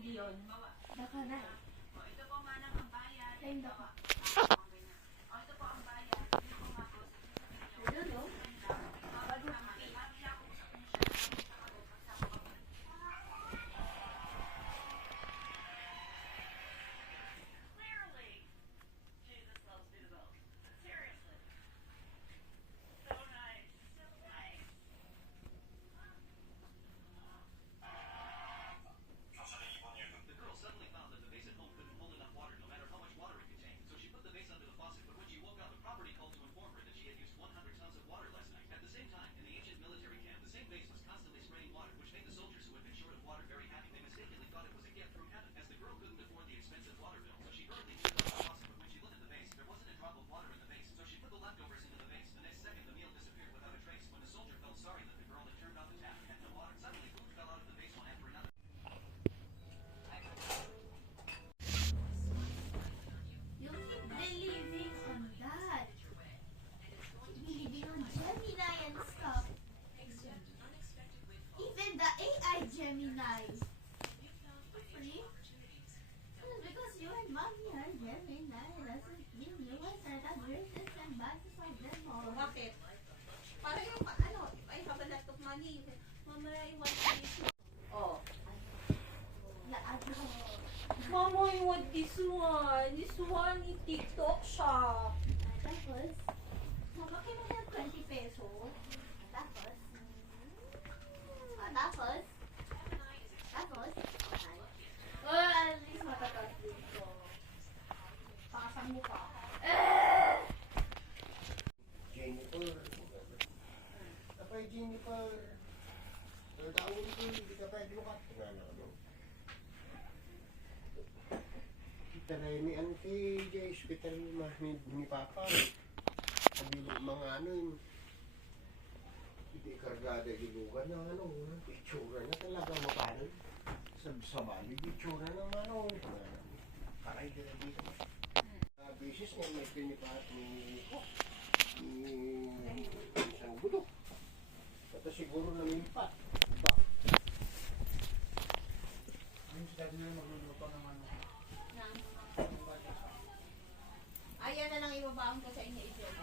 Gideon. Baka na. Ito po manang ang bayan. Ayun baka. Ito po ang bayan. Ayun, no? Gemini. Really? Because you and mommy are Gemini. Doesn't mean you guys are the greatest and baddest of them all. Bakit? Para yung ano, I have a lot of money. Mama, I want this. Oh. Mama, I want this one. This one is TikTok shop. Tapos? Mama, can I have 20 pesos? Tapos? Tapos? Tapos? At least matatas dito. Pakasang mo pa. Jennifer. Kapay Jennifer. Pero tawag ko, hindi ka pwede lukat. Tingnan ako. Kita na ni Auntie Jay, hospital ni Papa. Sabi mga ano yun. Hindi kargada gilugan ng ano. Itsura na talaga mapano. Sa bali, itsura ng ano. Karay din dito. Bisis na may pinipat ni isang budok. Ito siguro namimpat. Ba? Yung si daddy na magluluto ng ano. Ayan na lang ibabaon ko sa inyo, Ijel.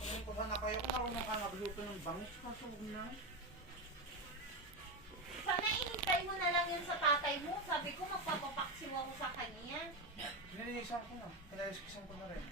Ano pa ba na kayo? Kung ka magluto ng bangis, kaso na. Sana inintay mo na lang yun sa tatay mo. Sabi ko, magpapapaksiw ako sa kanya. Nililisan ko na. Kinaliskisan ko na rin.